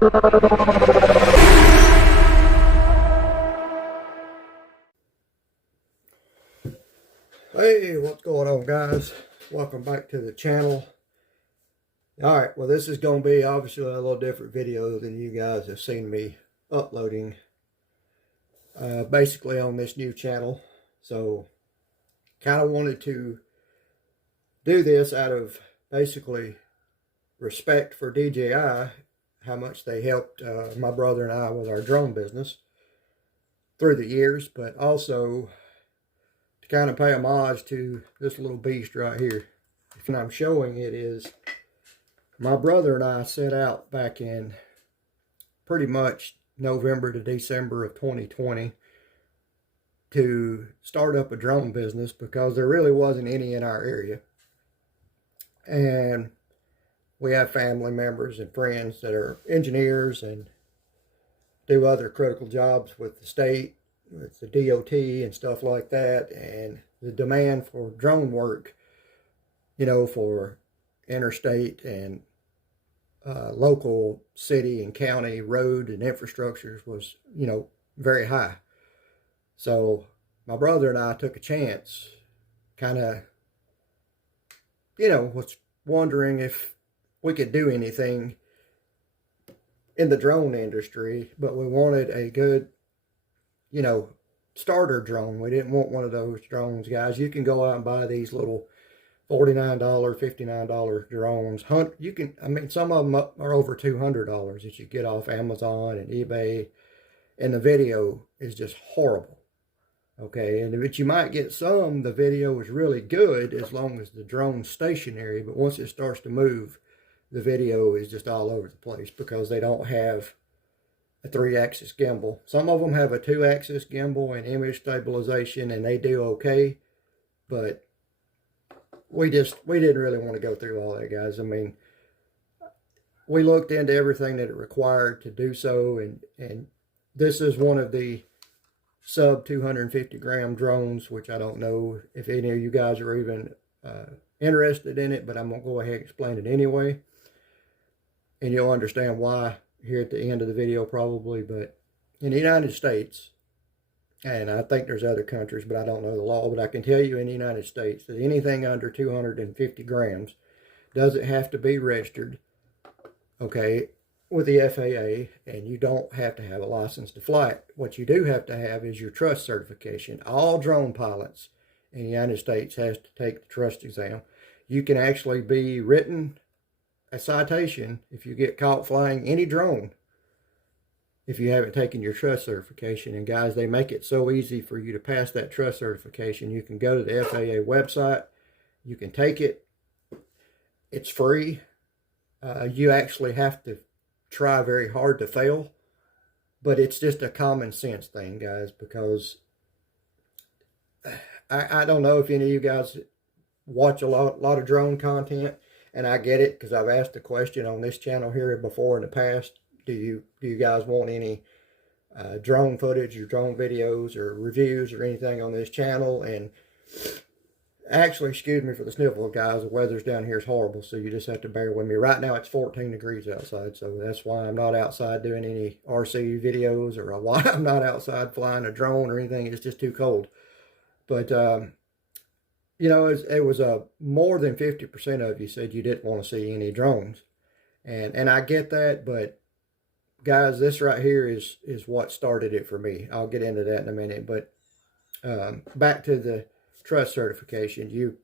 Hey, what's going on, guys? Welcome back to the channel. Alright, well, this is going to be obviously a little different video than you guys have seen me uploading basically on this new channel. So kind of wanted to do this out of basically respect for DJI, how much they helped my brother and I with our drone business through the years, but also to kind of pay homage to this little beast right here. And I'm showing it is my brother and I set out back in pretty much November to December of 2020 to start up a drone business because there really wasn't any in our area. And we have family members and friends that are engineers and do other critical jobs with the state, with the DOT and stuff like that. And the demand for drone work, you know, for interstate and local city and county road and infrastructures was, you know, very high. So my brother and I took a chance, kind of, you know, was wondering if we could do anything in the drone industry, but we wanted a good, you know, starter drone. We didn't want one of those drones, guys. You can go out and buy these little $49, $59 drones. You can, I mean, some of them are over $200 that you get off Amazon and eBay, and the video is just horrible. Okay, and but you might get some, the video is really good as long as the drone's stationary, but once it starts to move, the video is just all over the place because they don't have a 3-axis gimbal. Some of them have a 2-axis gimbal and image stabilization, and they do okay, but we didn't really want to go through all that, guys. I mean, we looked into everything that it required to do so, and this is one of the sub 250 gram drones, which I don't know if any of you guys are even interested in it, but I'm gonna go ahead and explain it anyway, and you'll understand why here at the end of the video probably. But in the United States, and I think there's other countries, but I don't know the law, but I can tell you in the United States that anything under 250 grams doesn't have to be registered, okay, with the FAA, and you don't have to have a license to fly it. What you do have to have is your trust certification. All drone pilots in the United States has to take the trust exam. You can actually be written a citation if you get caught flying any drone if you haven't taken your trust certification. And guys, they make it so easy for you to pass that trust certification. You can go to the FAA website, you can take it, it's free. You actually have to try very hard to fail, but it's just a common sense thing, guys, because I don't know if any of you guys watch a lot of drone content, and I get it because I've asked the question on this channel here before in the past. Do you guys want any drone footage or drone videos or reviews or anything on this channel? And actually, excuse me for the sniffle, guys, the weather's down here is horrible, so you just have to bear with me. Right now it's 14 degrees outside, so that's why I'm not outside doing any RC videos, or why I'm not outside flying a drone or anything. It's just too cold. But you know, it was more than 50% of you said you didn't want to see any drones, and I get that, but guys, this right here is what started it for me. I'll get into that in a minute, but back to the trust certification. You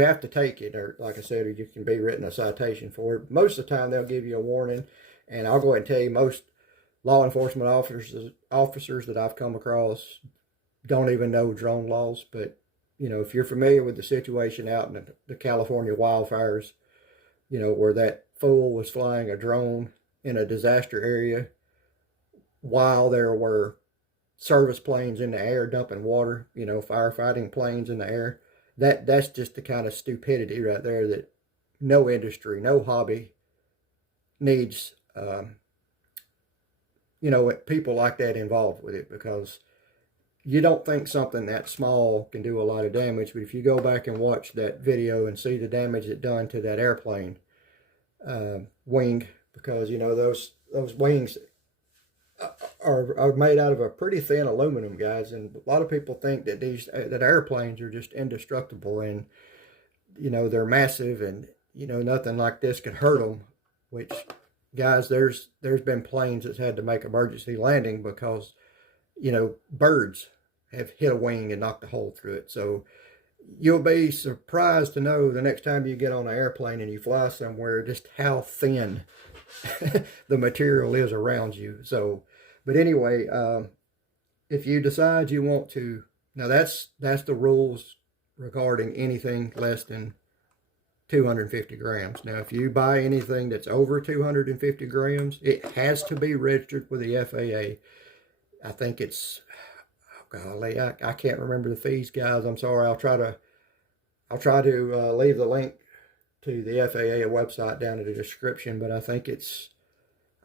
have to take it, or like I said, or you can be written a citation for it. Most of the time they'll give you a warning, and I'll go ahead and tell you, most law enforcement officers that I've come across don't even know drone laws. But you know, if you're familiar with the situation out in the California wildfires, you know, where that fool was flying a drone in a disaster area while there were service planes in the air dumping water, you know, firefighting planes in the air. That's just the kind of stupidity right there that no industry, no hobby needs, you know, people like that involved with it, because you don't think something that small can do a lot of damage. But if you go back and watch that video and see the damage it done to that airplane wing, because, you know, those those wings are made out of a pretty thin aluminum, guys, and a lot of people think that that airplanes are just indestructible, and they're massive, and nothing like this could hurt them. Which, guys, there's been planes that's had to make emergency landing because birds have hit a wing and knocked a hole through it. So you'll be surprised to know the next time you get on an airplane and you fly somewhere just how thin the material is around you. So, but anyway, if you decide you want to, now that's the rules regarding anything less than 250 grams. Now, if you buy anything that's over 250 grams, it has to be registered with the FAA. I think it's, oh golly, I can't remember the fees, guys. I'm sorry. I'll try to leave the link to the FAA website down in the description, but I think it's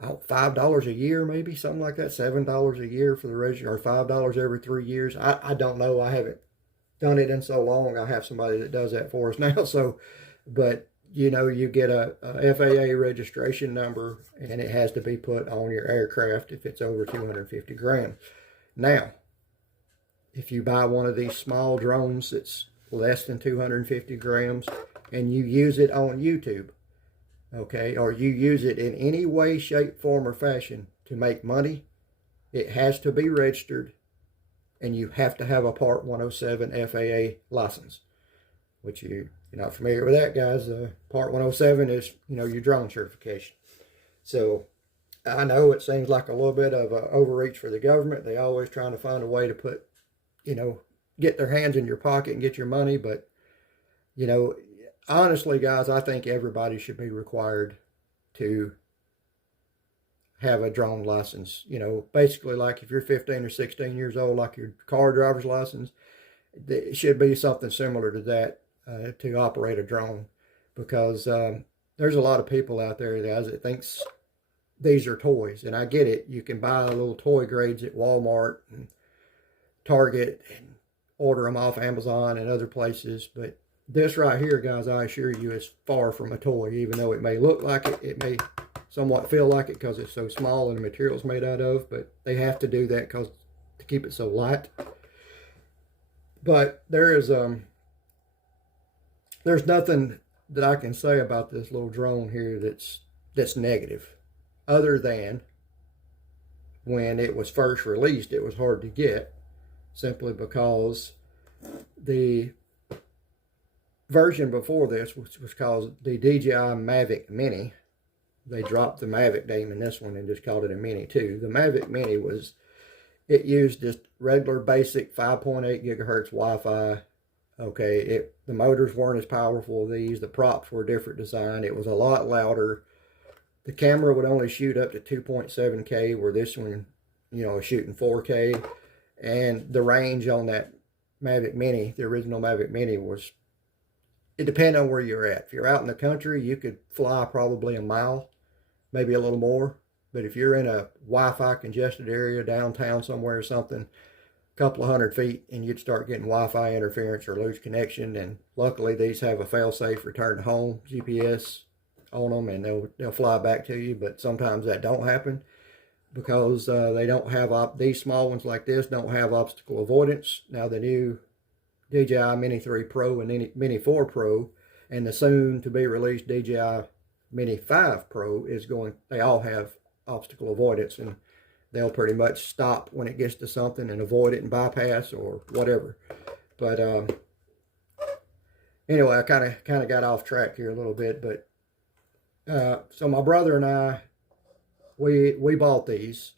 $5 a year, maybe something like that. $7 a year for the register, or $5 every 3 years. I don't know. I haven't done it in so long. I have somebody that does that for us now. So, but you get a FAA registration number, and it has to be put on your aircraft if it's over 250 grams. Now, if you buy one of these small drones that's less than 250 grams and you use it on YouTube, okay, or you use it in any way, shape, form, or fashion to make money, it has to be registered, and you have to have a Part 107 FAA license, which you're not familiar with that, guys. Part 107 is, your drone certification. So I know it seems like a little bit of an overreach for the government. They always trying to find a way to put, get their hands in your pocket and get your money. But, honestly, guys, I think everybody should be required to have a drone license. Basically, like if you're 15 or 16 years old, like your car driver's license, it should be something similar to that to operate a drone, because there's a lot of people out there, guys, that thinks these are toys. And I get it. You can buy little toy grades at Walmart and Target and order them off Amazon and other places, but this right here, guys, I assure you, is far from a toy. Even though it may look like it, it may somewhat feel like it because it's so small and the material's made out of, but they have to do that to keep it so light. But there's nothing that I can say about this little drone here that's negative, other than when it was first released, it was hard to get, simply because the version before this, which was called the DJI Mavic Mini, they dropped the Mavic name in this one and just called it a Mini too. The Mavic Mini it used just regular basic 5.8 gigahertz Wi-Fi. Okay, the motors weren't as powerful as these. The props were a different design. It was a lot louder. The camera would only shoot up to 2.7K, where this one, is shooting 4K. And the range on that Mavic Mini, the original Mavic Mini, it depends on where you're at. If you're out in the country, you could fly probably a mile, maybe a little more. But if you're in a Wi-Fi congested area, downtown somewhere or something, a couple of 100 feet, and you'd start getting Wi-Fi interference or lose connection. And luckily, these have a fail-safe return to home GPS on them, and they'll fly back to you. But sometimes that don't happen because they don't have these small ones like this don't have obstacle avoidance. Now the new DJI Mini 3 Pro and Mini 4 Pro and the soon to be released DJI Mini 5 Pro they all have obstacle avoidance, and they'll pretty much stop when it gets to something and avoid it and bypass or whatever. But anyway, I kind of got off track here a little bit. But so my brother and I, we bought these.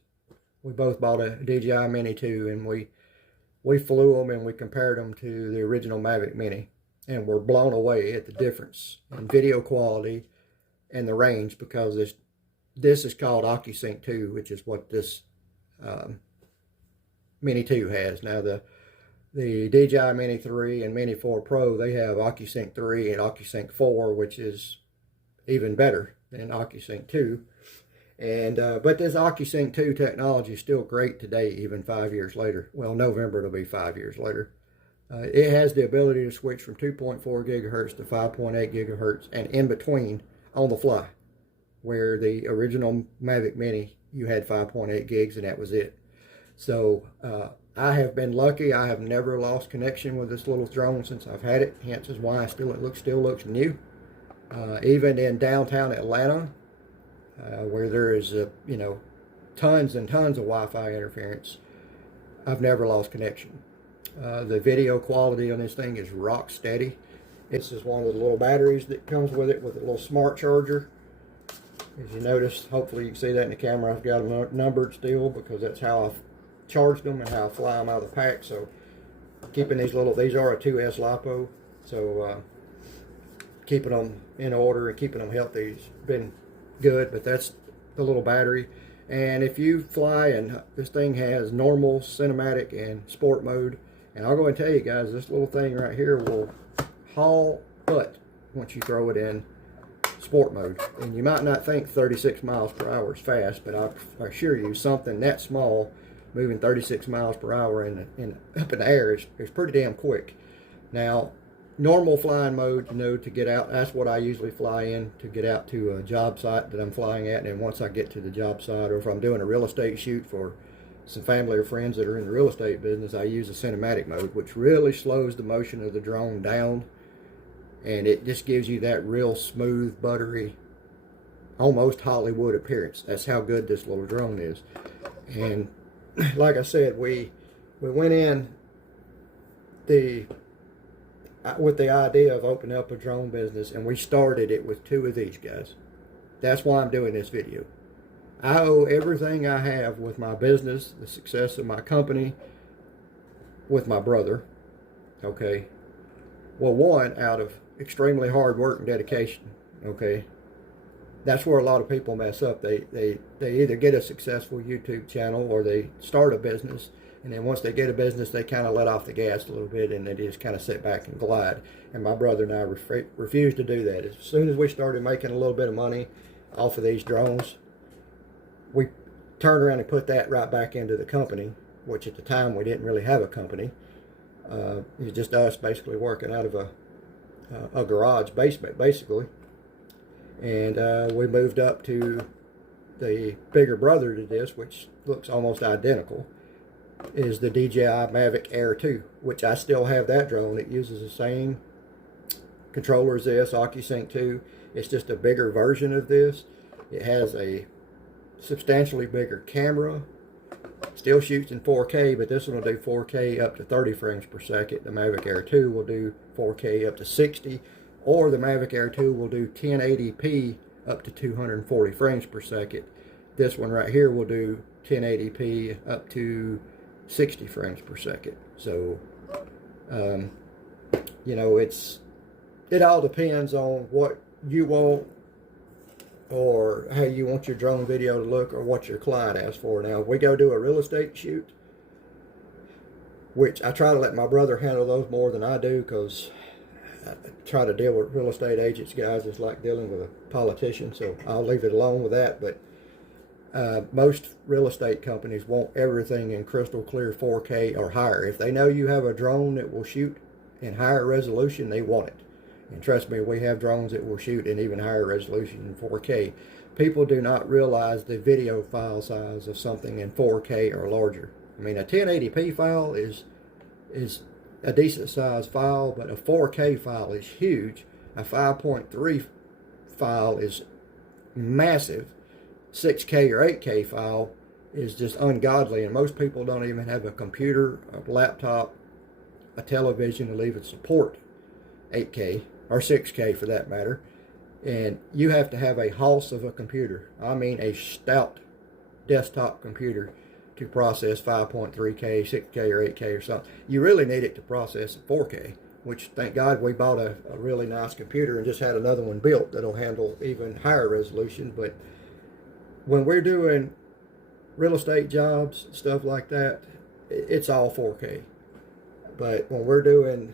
We both bought a DJI Mini 2, and we flew them and we compared them to the original Mavic Mini, and we're blown away at the difference in video quality and the range, because this is called OcuSync 2, which is what this Mini 2 has. Now the DJI Mini 3 and Mini 4 Pro, they have OcuSync 3 and OcuSync 4, which is even better than OcuSync 2. And but this OcuSync 2 technology is still great today, even 5 years later. Well, November it'll be 5 years later. It has the ability to switch from 2.4 gigahertz to 5.8 gigahertz and in between on the fly. where the original Mavic Mini, you had 5.8 gigs and that was it. So I have been lucky. I have never lost connection with this little drone since I've had it. Hence is why it still looks new. Even in downtown Atlanta, where there is tons and tons of Wi-Fi interference, I've never lost connection. The video quality on this thing is rock steady. This is one of the little batteries that comes with it, with a little smart charger. As you notice, hopefully you can see that in the camera, I've got them numbered still because that's how I've charged them and how I fly them out of the pack. So keeping these are a 2S LiPo, so keeping them in order and keeping them healthy has been good. But that's the little battery. And if you fly, and this thing has normal, cinematic, and sport mode, and I'll go and tell you guys, this little thing right here will haul butt once you throw it in sport mode. And you might not think 36 miles per hour is fast, but I assure you, something that small moving 36 miles per hour up in the air is pretty damn quick. Now, normal flying mode, to get out, that's what I usually fly in to get out to a job site that I'm flying at. And then once I get to the job site, or if I'm doing a real estate shoot for some family or friends that are in the real estate business, I use a cinematic mode, which really slows the motion of the drone down. And it just gives you that real smooth, buttery, almost Hollywood appearance. That's how good this little drone is. And like I said, we went in with the idea of opening up a drone business, and we started it with 2 of these guys. That's why I'm doing this video. I owe everything I have with my business, the success of my company, with my brother. Okay. Well, one, out of extremely hard work and dedication. Okay. That's where a lot of people mess up. They either get a successful YouTube channel or they start a business, and then once they get a business, they kind of let off the gas a little bit and they just kind of sit back and glide. And my brother and I refuse to do that. As soon as we started making a little bit of money off of these drones, we turned around and put that right back into the company, which at the time we didn't really have a company. It was just us basically working out of a garage basement, basically. And we moved up to the bigger brother to this, which looks almost identical, is the DJI Mavic Air 2, which I still have that drone. It uses the same controller as this, OcuSync 2. It's just a bigger version of this. It has a substantially bigger camera. Still shoots in 4K, but this one will do 4K up to 30 frames per second. The Mavic Air 2 will do 4K up to 60, or the Mavic Air 2 will do 1080p up to 240 frames per second. This one right here will do 1080p up to 60 frames per second. So, it all depends on what you want, or how you want your drone video to look, or what your client asks for. Now, if we go do a real estate shoot, which I try to let my brother handle those more than I do, because I try to deal with real estate agents, guys. It's like dealing with a politician, so I'll leave it alone with that. But most real estate companies want everything in crystal clear 4K or higher. If they know you have a drone that will shoot in higher resolution, they want it. And trust me, we have drones that will shoot in even higher resolution in 4K. People do not realize the video file size of something in 4K or larger. I mean, a 1080p file is a decent sized file, but a 4K file is huge. A 5.3 file is massive. 6K or 8K file is just ungodly, and most people don't even have a computer, a laptop, a television to even support 8K or 6K for that matter. And you have to have a house of a computer. I mean a stout desktop computer to process 5.3K, 6K, or 8K or something. You really need it to process 4K, which thank God we bought a really nice computer and just had another one built that'll handle even higher resolution. But when we're doing real estate jobs, stuff like that, it's all 4K. But when we're doing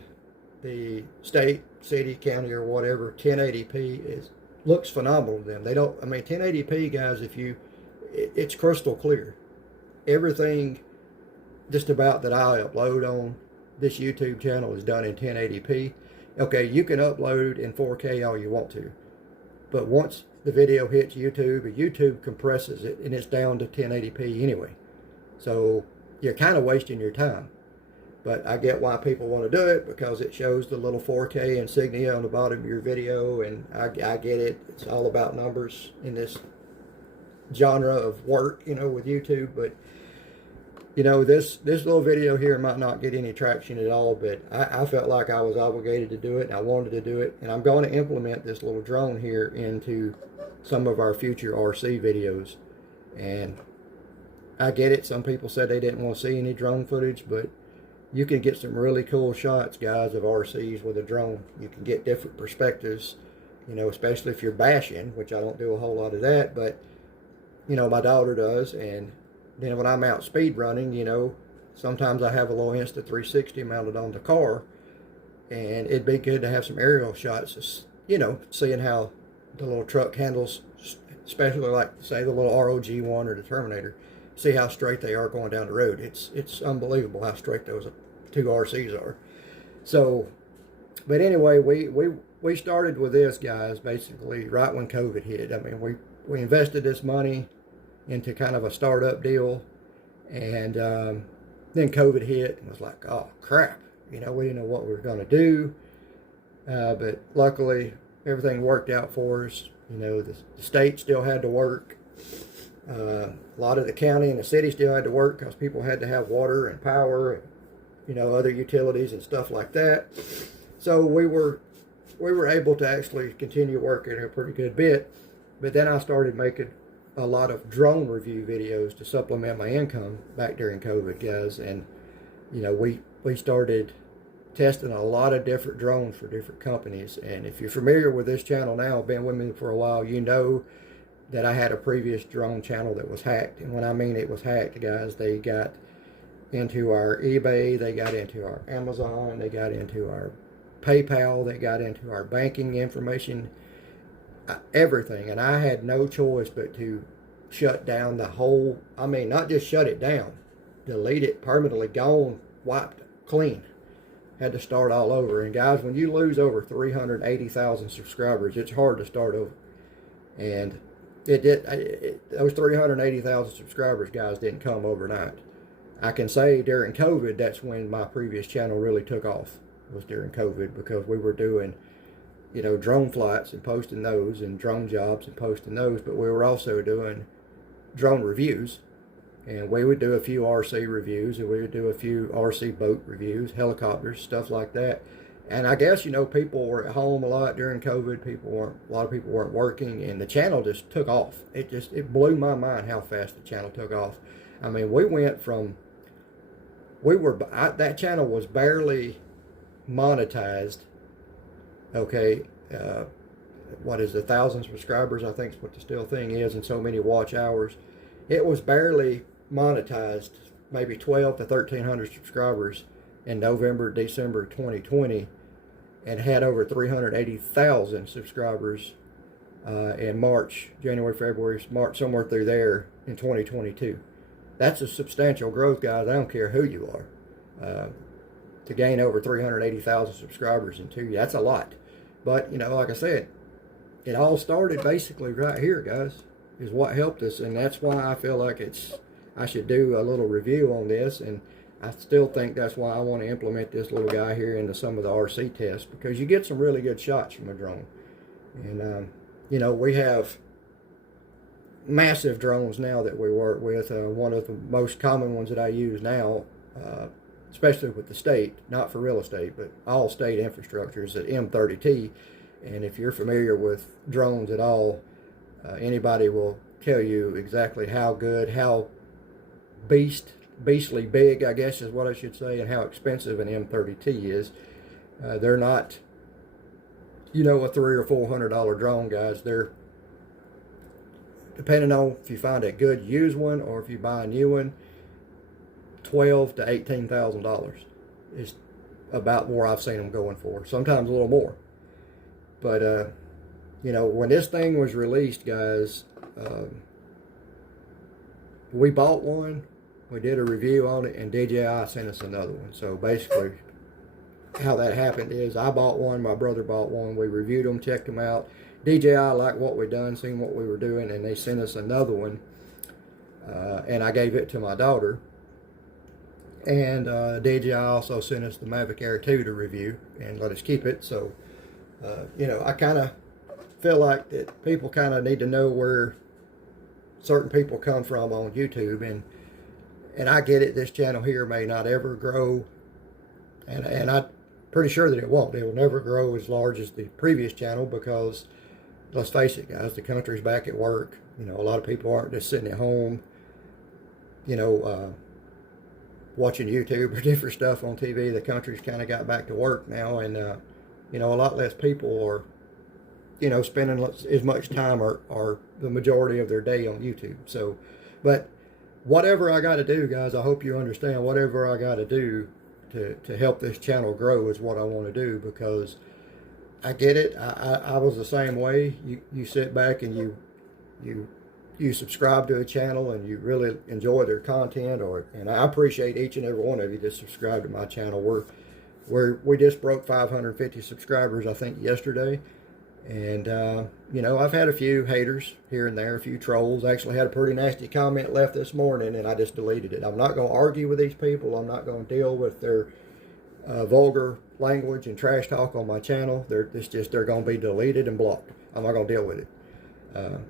the state, city, county, or whatever, 1080p looks phenomenal to them. 1080p, guys, it's crystal clear. Everything just about that I upload on this YouTube channel is done in 1080p. Okay, you can upload in 4K all you want to, But once the video hits YouTube, YouTube compresses it and it's down to 1080p anyway. So you're kind of wasting your time. But I get why people want to do it, because it shows the little 4K insignia on the bottom of your video, and I get it. It's all about numbers in this genre of work, you know, with YouTube. But you know, this little video here might not get any traction at all, but I felt like I was obligated to do it, and I wanted to do it, and I'm going to implement this little drone here into some of our future RC videos. And I get it, some people said they didn't want to see any drone footage, but you can get some really cool shots, guys, of RCs with a drone. You can get different perspectives, you know, especially if you're bashing, which I don't do a whole lot of that, but you know, my daughter does. And then when I'm out speed running, you know, sometimes I have a little Insta360 mounted on the car, and it'd be good to have some aerial shots, you know, seeing how the little truck handles, especially like, say, the little Rog1 or the Terminator, see how straight they are going down the road. It's unbelievable how straight those two RCs are. So, but anyway, we started with this, guys, basically right when COVID hit. I mean, we invested this money into kind of a startup deal, and then COVID hit and was like, oh crap, you know, we didn't know what we were going to do, but luckily everything worked out for us. You know, the state still had to work, a lot of the county and the city still had to work because people had to have water and power and, you know, other utilities and stuff like that. So we were able to actually continue working a pretty good bit. But then I started making a lot of drone review videos to supplement my income back during COVID, guys. And, you know, we started testing a lot of different drones for different companies. And if you're familiar with this channel now, been with me for a while, you know that I had a previous drone channel that was hacked. And when I mean it was hacked, guys, they got into our eBay, they got into our Amazon, they got into our PayPal, they got into our banking information, everything. And I had no choice but to shut down the whole, I mean, not just shut it down, delete it, permanently gone, wiped clean. Had to start all over. And guys, when you lose over 380,000 subscribers, it's hard to start over. And those 380,000 subscribers, guys, didn't come overnight. I can say during COVID, that's when my previous channel really took off, was during COVID, because we were doing, you know, drone flights and posting those, and drone jobs and posting those, but we were also doing drone reviews. And we would do a few RC reviews, and we would do a few RC boat reviews, helicopters, stuff like that. And I guess, you know, people were at home a lot during COVID. A lot of people weren't working, and the channel just took off. It blew my mind how fast the channel took off. I mean, we went from, that channel was barely monetized. Okay, what is 1,000 subscribers, I think is what the still thing is, and so many watch hours. It was barely monetized, maybe 12 to 1,300 subscribers in November, December 2020, and had over 380,000 subscribers in March, January, February, March, somewhere through there in 2022. That's a substantial growth, guys. I don't care who you are. To gain over 380,000 subscribers in 2 years, that's a lot. But, you know, like I said, it all started basically right here, guys, is what helped us. And that's why I feel like I should do a little review on this. And I still think that's why I want to implement this little guy here into some of the RC tests, because you get some really good shots from a drone. And, you know, we have massive drones now that we work with. One of the most common ones that I use now, especially with the state, not for real estate, but all state infrastructure, is the M30T. And if you're familiar with drones at all, anybody will tell you exactly how good, how beastly big, I guess is what I should say, and how expensive an M30T is. They're not, you know, a $300 or $400 drone, guys. They're, depending on if you find a good used one or if you buy a new one, $12,000 to $18,000 is about where I've seen them going for. Sometimes a little more. But, you know, when this thing was released, guys, we bought one, we did a review on it, and DJI sent us another one. So basically, how that happened is I bought one, my brother bought one, we reviewed them, checked them out, DJI liked what we done, seen what we were doing, and they sent us another one, and I gave it to my daughter. And DJI also sent us the Mavic Air 2 to review and let us keep it. So, you know, I kind of feel like that people kind of need to know where certain people come from on YouTube, and I get it. This channel here may not ever grow, and I'm pretty sure that it won't. It will never grow as large as the previous channel because, let's face it, guys, the country's back at work. You know, a lot of people aren't just sitting at home, you know, watching YouTube or different stuff on TV. The country's kind of got back to work now, and you know, a lot less people are, you know, spending as much time or the majority of their day on YouTube. So, but whatever I got to do, guys, I hope you understand. Whatever I got to do to help this channel grow is what I want to do, because I get it. I was the same way. You sit back and you subscribe to a channel and you really enjoy their content, and I appreciate each and every one of you that subscribe to my channel. We just broke 550 subscribers, I think, yesterday. And, you know, I've had a few haters here and there, a few trolls. I actually had a pretty nasty comment left this morning, and I just deleted it. I'm not going to argue with these people. I'm not going to deal with their vulgar language and trash talk on my channel. They're going to be deleted and blocked. I'm not going to deal with it.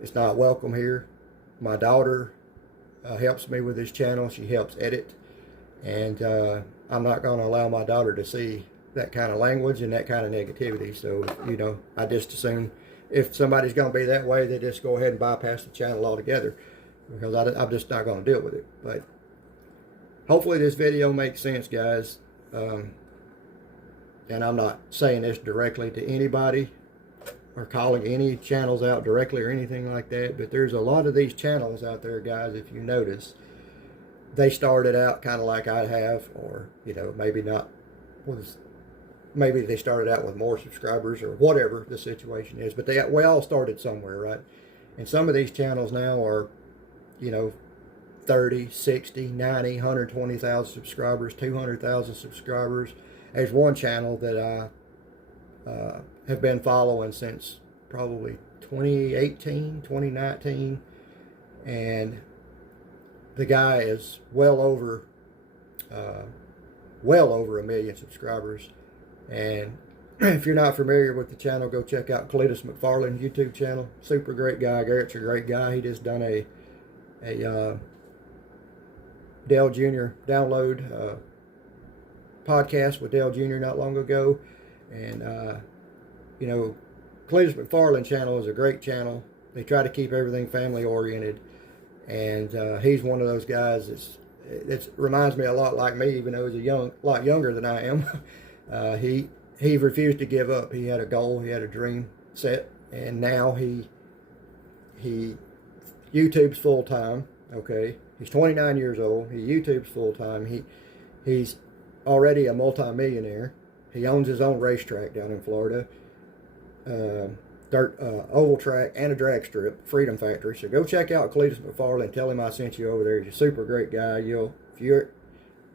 It's not welcome here. My daughter helps me with this channel. She helps edit. And I'm not going to allow my daughter to see that kind of language and that kind of negativity. So, you know, I just assume if somebody's going to be that way, they just go ahead and bypass the channel altogether, because I'm just not going to deal with it. But hopefully this video makes sense, guys. And I'm not saying this directly to anybody or calling any channels out directly or anything like that, but there's a lot of these channels out there, guys, if you notice, they started out kind of like I have, or, you know, maybe not with, maybe they started out with more subscribers or whatever the situation is, but we all started somewhere, right? And some of these channels now are, you know, 30, 60, 90, 120,000 subscribers, 200,000 subscribers. There's one channel that I have been following since probably 2018, 2019, and the guy is well over a million subscribers. And if you're not familiar with the channel, go check out Cletus McFarland's YouTube channel. Super great guy. Garrett's a great guy. He just done a Dale Jr. download podcast with Dale Jr. not long ago. And, you know, Cletus McFarland channel is a great channel. They try to keep everything family oriented. And he's one of those guys that reminds me a lot like me, even though he's a lot younger than I am. He refused to give up. He had a goal, he had a dream set, and now he YouTube's full time. Okay, he's 29 years old. He YouTube's full time. He's already a multi-millionaire. He owns his own racetrack down in Florida, oval track and a drag strip, Freedom Factory. So go check out Cletus McFarland. Tell him I sent you over there. He's a super great guy. If you're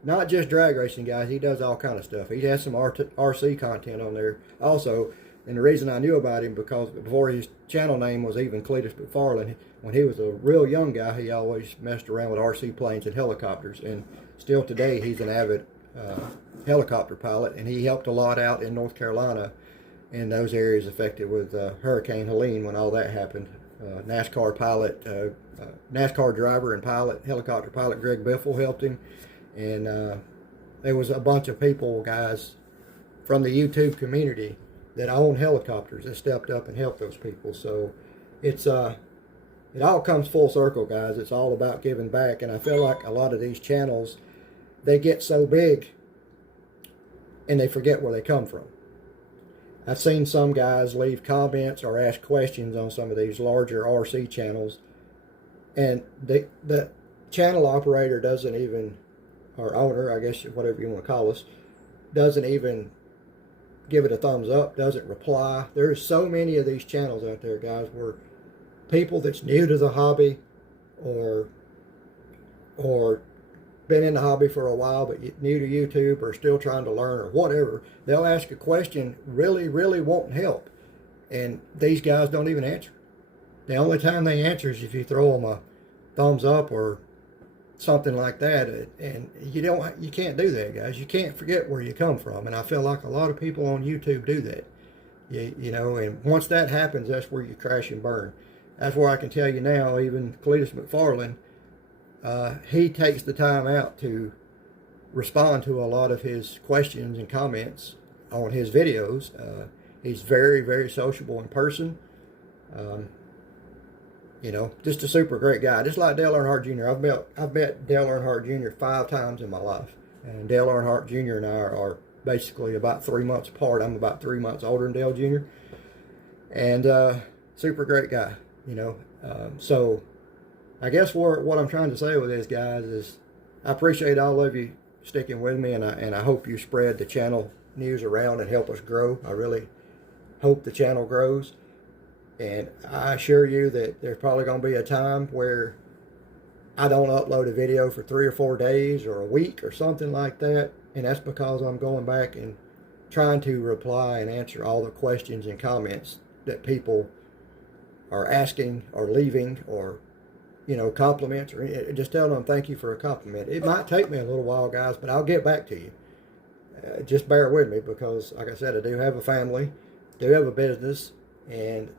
not just drag racing, guys, he does all kind of stuff. He has some RC content on there also. And the reason I knew about him, because before his channel name was even Cletus McFarland, when he was a real young guy, he always messed around with RC planes and helicopters. And still today, he's an avid helicopter pilot, and he helped a lot out in North Carolina in those areas affected with Hurricane Helene when all that happened. NASCAR pilot, NASCAR driver and pilot, helicopter pilot Greg Biffle helped him. And there was a bunch of people, guys, from the YouTube community that own helicopters that stepped up and helped those people. So it all comes full circle, guys. It's all about giving back. And I feel like a lot of these channels, they get so big and they forget where they come from. I've seen some guys leave comments or ask questions on some of these larger RC channels, and the channel operator doesn't even, or owner, I guess, whatever you want to call us, doesn't even give it a thumbs up, doesn't reply. There's so many of these channels out there, guys, where people that's new to the hobby or been in the hobby for a while but new to YouTube or still trying to learn or whatever, they'll ask a question really wanting help, And these guys don't even answer. The only time they answer is if you throw them a thumbs up or something like that. And you can't do that, guys. You can't forget where you come from. And I feel like a lot of people on YouTube do that. You know, and once that happens, that's where you crash and burn. That's where I can tell you now, even Cletus McFarland, he takes the time out to respond to a lot of his questions and comments on his videos. He's very, very sociable in person. You know, just a super great guy. Just like Dale Earnhardt Jr. I've met Dale Earnhardt Jr. 5 times in my life. And Dale Earnhardt Jr. and I are basically about 3 months apart. I'm about 3 months older than Dale Jr. And super great guy, you know. So I guess what I'm trying to say with this, guys, is I appreciate all of you sticking with me, and I hope you spread the channel news around and help us grow. I really hope the channel grows. And I assure you that there's probably going to be a time where I don't upload a video for 3 or 4 days or a week or something like that. And that's because I'm going back and trying to reply and answer all the questions and comments that people are asking or leaving, or, you know, compliments, or just telling them thank you for a compliment. It might take me a little while, guys, but I'll get back to you. Just bear with me because, like I said, I do have a family, do have a business, and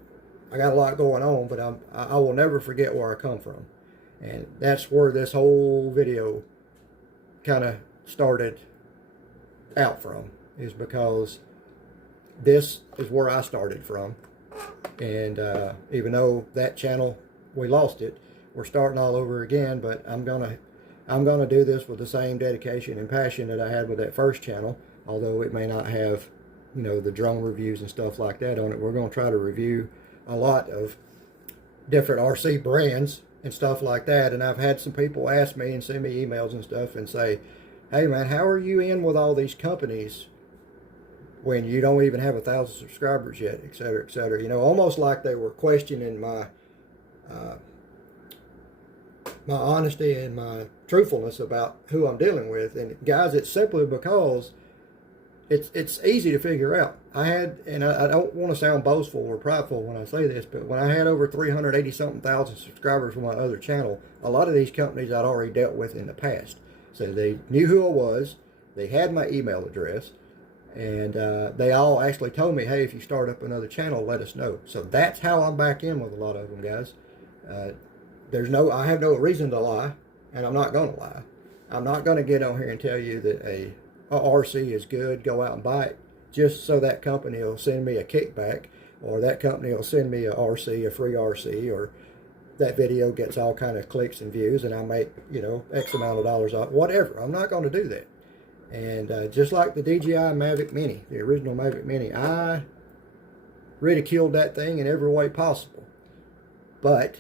I got a lot going on, but I will never forget where I come from. And that's where this whole video kind of started out from, is because this is where I started from. And even though that channel, we lost it, we're starting all over again, but I'm gonna do this with the same dedication and passion that I had with that first channel, although it may not have, you know, the drone reviews and stuff like that on it. We're gonna try to review a lot of different RC brands and stuff like that. And I've had some people ask me and send me emails and stuff and say, hey man, how are you in with all these companies when you don't even have 1,000 subscribers yet, et cetera, et cetera. You know, almost like they were questioning my my honesty and my truthfulness about who I'm dealing with. And guys, it's simply because it's easy to figure out. And I don't want to sound boastful or prideful when I say this, but when I had over 380-something thousand subscribers on my other channel, a lot of these companies I'd already dealt with in the past. So they knew who I was, they had my email address, and they all actually told me, hey, if you start up another channel, let us know. So that's how I'm back in with a lot of them, guys. I have no reason to lie, and I'm not going to lie. I'm not going to get on here and tell you that a RC is good, go out and buy it, just so that company will send me a kickback, or that company will send me a RC, a free RC, or that video gets all kind of clicks and views and I make, you know, X amount of dollars off, whatever. I'm not going to do that. And just like the DJI Mavic Mini, the original Mavic Mini, I ridiculed that thing in every way possible. But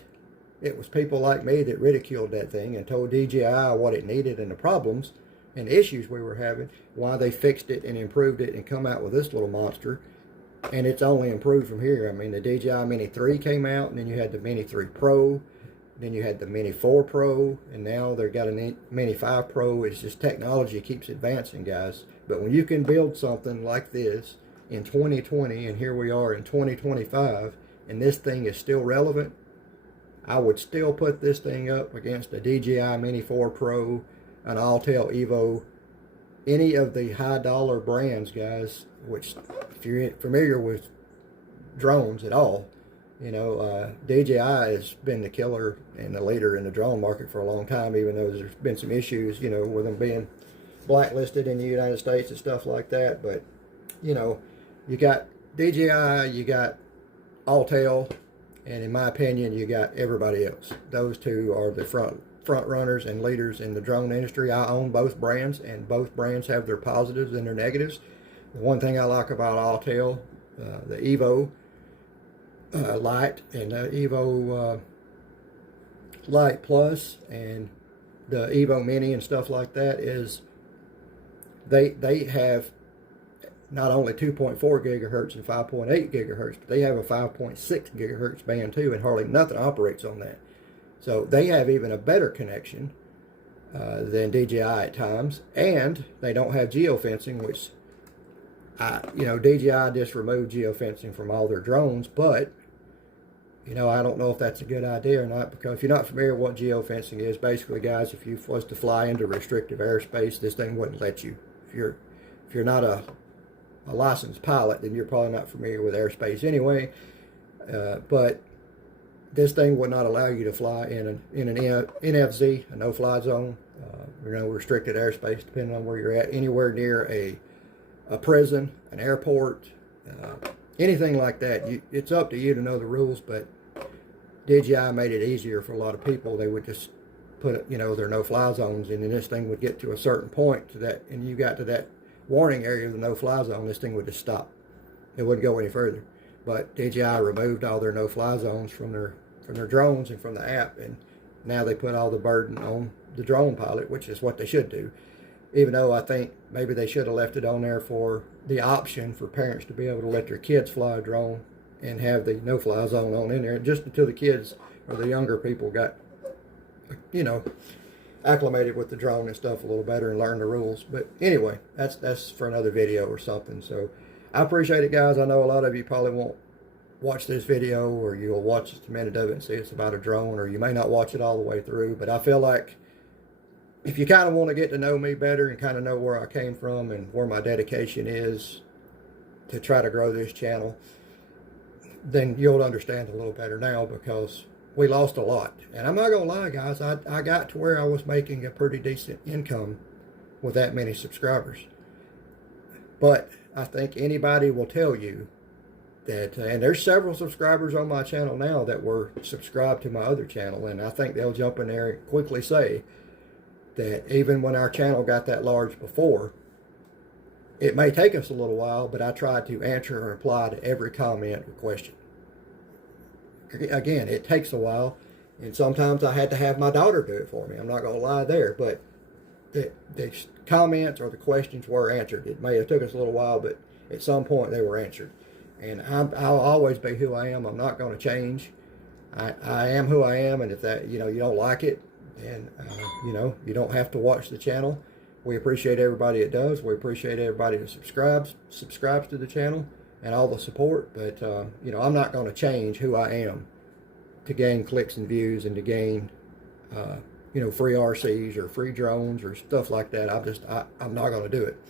it was people like me that ridiculed that thing and told DJI what it needed and the problems and the issues we were having, why they fixed it and improved it and come out with this little monster. And it's only improved from here. I mean, the DJI Mini 3 came out, and then you had the Mini 3 Pro, then you had the Mini 4 Pro, and now they've got a Mini 5 Pro. It's just technology keeps advancing, guys. But when you can build something like this in 2020, and here we are in 2025, and this thing is still relevant, I would still put this thing up against a DJI Mini 4 Pro, an Autel Evo, any of the high dollar brands, guys, which if you're familiar with drones at all, you know, DJI has been the killer and the leader in the drone market for a long time, even though there's been some issues, you know, with them being blacklisted in the United States and stuff like that. But, you know, you got DJI, you got Autel, and in my opinion, you got everybody else. Those two are the front runners and leaders in the drone industry. I own both brands, and both brands have their positives and their negatives. The one thing I like about Autel, the Evo Lite and the Evo Lite Plus and the Evo Mini and stuff like that, is they have not only 2.4 gigahertz and 5.8 gigahertz, but they have a 5.6 gigahertz band too, and hardly nothing operates on that. So they have even a better connection than DJI at times, and they don't have geofencing, which DJI just removed geofencing from all their drones, but I don't know if that's a good idea or not, because if you're not familiar with what geofencing is, basically, guys, if you was to fly into restrictive airspace, this thing wouldn't let you. If you're not a licensed pilot, then you're probably not familiar with airspace anyway. But this thing would not allow you to fly in an NFZ, a no-fly zone, restricted airspace, depending on where you're at, anywhere near a prison, an airport, anything like that. It's up to you to know the rules, but DJI made it easier for a lot of people. They would just put, their no-fly zones, and then this thing would get to a certain point to that, and you got to that warning area of the no-fly zone, this thing would just stop. It wouldn't go any further. But DJI removed all their no-fly zones from their drones and from the app, and now they put all the burden on the drone pilot, which is what they should do. Even though I think maybe they should have left it on there for the option for parents to be able to let their kids fly a drone and have the no-fly zone on in there, just until the kids or the younger people got, acclimated with the drone and stuff a little better and learned the rules. But anyway, that's for another video or something. So I appreciate it, guys. I know a lot of you probably won't watch this video, or you'll watch just a minute of it and see it's about a drone, or you may not watch it all the way through. But I feel like if you kind of want to get to know me better and kind of know where I came from and where my dedication is to try to grow this channel, then you'll understand a little better now, because we lost a lot. And I'm not going to lie, guys, I got to where I was making a pretty decent income with that many subscribers. But I think anybody will tell you that, and there's several subscribers on my channel now that were subscribed to my other channel, and I think they'll jump in there and quickly say that even when our channel got that large before, it may take us a little while, but I tried to answer and reply to every comment or question. Again, it takes a while, and sometimes I had to have my daughter do it for me. I'm not going to lie there, but the comments or the questions were answered. It may have took us a little while, but at some point they were answered. And I'll always be who I am. I'm not going to change. I am who I am, and if that, you don't like it, then, you don't have to watch the channel. We appreciate everybody that does. We appreciate everybody that subscribes to the channel and all the support. But, I'm not going to change who I am to gain clicks and views and to gain, free RCs or free drones or stuff like that. I'm not going to do it.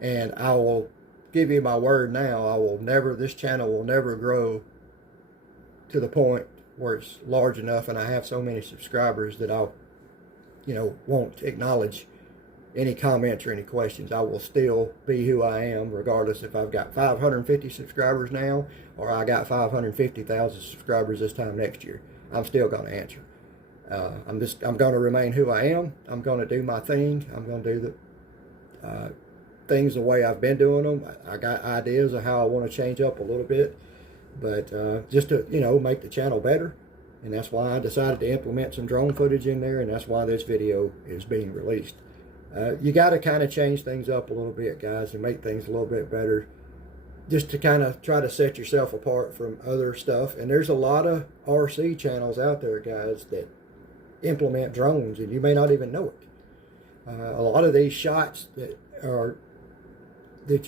And I will give you my word now, this channel will never grow to the point where it's large enough and I have so many subscribers that I'll, won't acknowledge any comments or any questions. I will still be who I am, regardless if I've got 550 subscribers now or I got 550,000 subscribers this time next year. I'm still going to answer. I'm going to remain who I am. I'm going to do my thing. I'm going to do the things the way I've been doing them. I got ideas of how I want to change up a little bit, but just to make the channel better. And that's why I decided to implement some drone footage in there, and that's why this video is being released. You got to kind of change things up a little bit, guys, and make things a little bit better, just to kind of try to set yourself apart from other stuff. And there's a lot of RC channels out there, guys, that implement drones, and you may not even know it. A lot of these shots that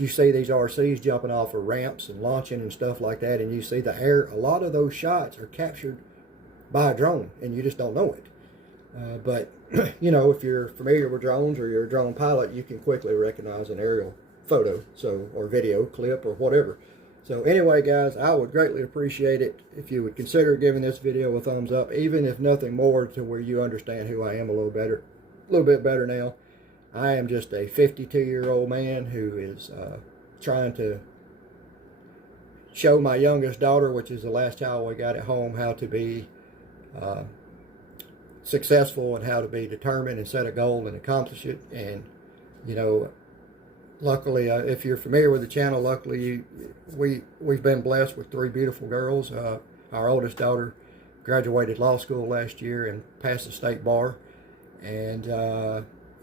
you see these RCs jumping off of ramps and launching and stuff like that, and you see the air, a lot of those shots are captured by a drone, and you just don't know it. But, if you're familiar with drones or you're a drone pilot, you can quickly recognize an aerial photo, or video clip or whatever. So anyway, guys, I would greatly appreciate it if you would consider giving this video a thumbs up, even if nothing more, to where you understand who I am a little bit better now. I am just a 52-year-old man who is trying to show my youngest daughter, which is the last child we got at home, how to be successful and how to be determined and set a goal and accomplish it. And, luckily, if you're familiar with the channel, luckily we've been blessed with 3 beautiful girls. Our oldest daughter graduated law school last year and passed the state bar. And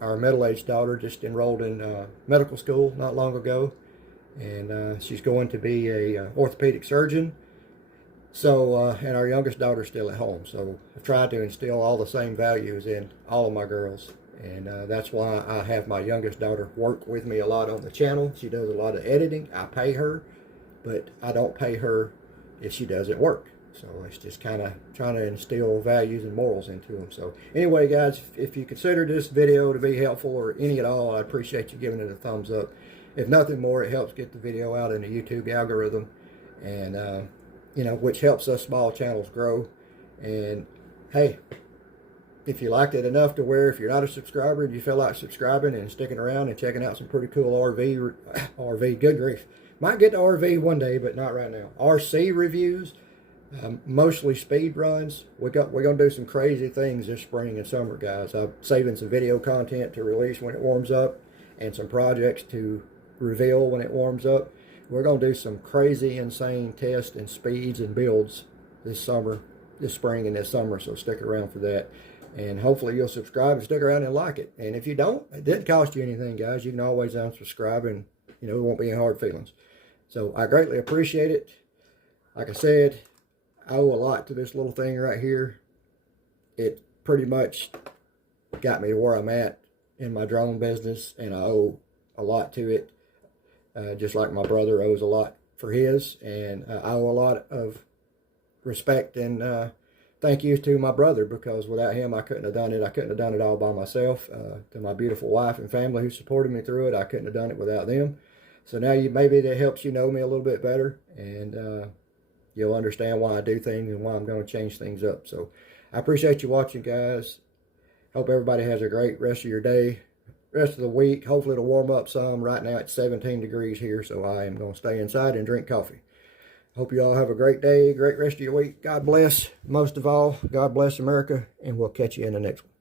our middle-aged daughter just enrolled in medical school not long ago, and she's going to be a orthopedic surgeon. So, and our youngest daughter's still at home. So I've tried to instill all the same values in all of my girls, And that's why I have my youngest daughter work with me a lot on the channel. She does a lot of editing. I pay her, but I don't pay her if she doesn't work. So it's just kind of trying to instill values and morals into them. So anyway, guys, if you consider this video to be helpful or any at all, I appreciate you giving it a thumbs up. If nothing more, it helps get the video out in the YouTube algorithm, and you know, which helps us small channels grow. And hey, if you liked it enough to where if you're not a subscriber and you feel like subscribing and sticking around and checking out some pretty cool RV, good grief. Might get to RV one day, but not right now. RC reviews, mostly speed runs. We're going to do some crazy things this spring and summer, guys. I'm saving some video content to release when it warms up and some projects to reveal when it warms up. We're going to do some crazy, insane tests and speeds and builds this spring and this summer, so stick around for that. And hopefully you'll subscribe and stick around and like it. And if you don't, it didn't cost you anything, guys. You can always unsubscribe, and you know, it won't be any hard feelings. So I greatly appreciate it. Like I said, I owe a lot to this little thing right here. It pretty much got me to where I'm at in my drone business, and I owe a lot to it. Just like my brother owes a lot for his, and I owe a lot of respect and thank you to my brother, because without him I couldn't have done it. I couldn't have done it all by myself. To my beautiful wife and family who supported me through it, I couldn't have done it without them. So now maybe that helps you know me a little bit better, and you'll understand why I do things and why I'm going to change things up. So I appreciate you watching, guys. Hope everybody has a great rest of your day, rest of the week. Hopefully it'll warm up some. Right now it's 17 degrees here, so I am going to stay inside and drink coffee. Hope you all have a great day, great rest of your week. God bless. Most of all, God bless America, and we'll catch you in the next one.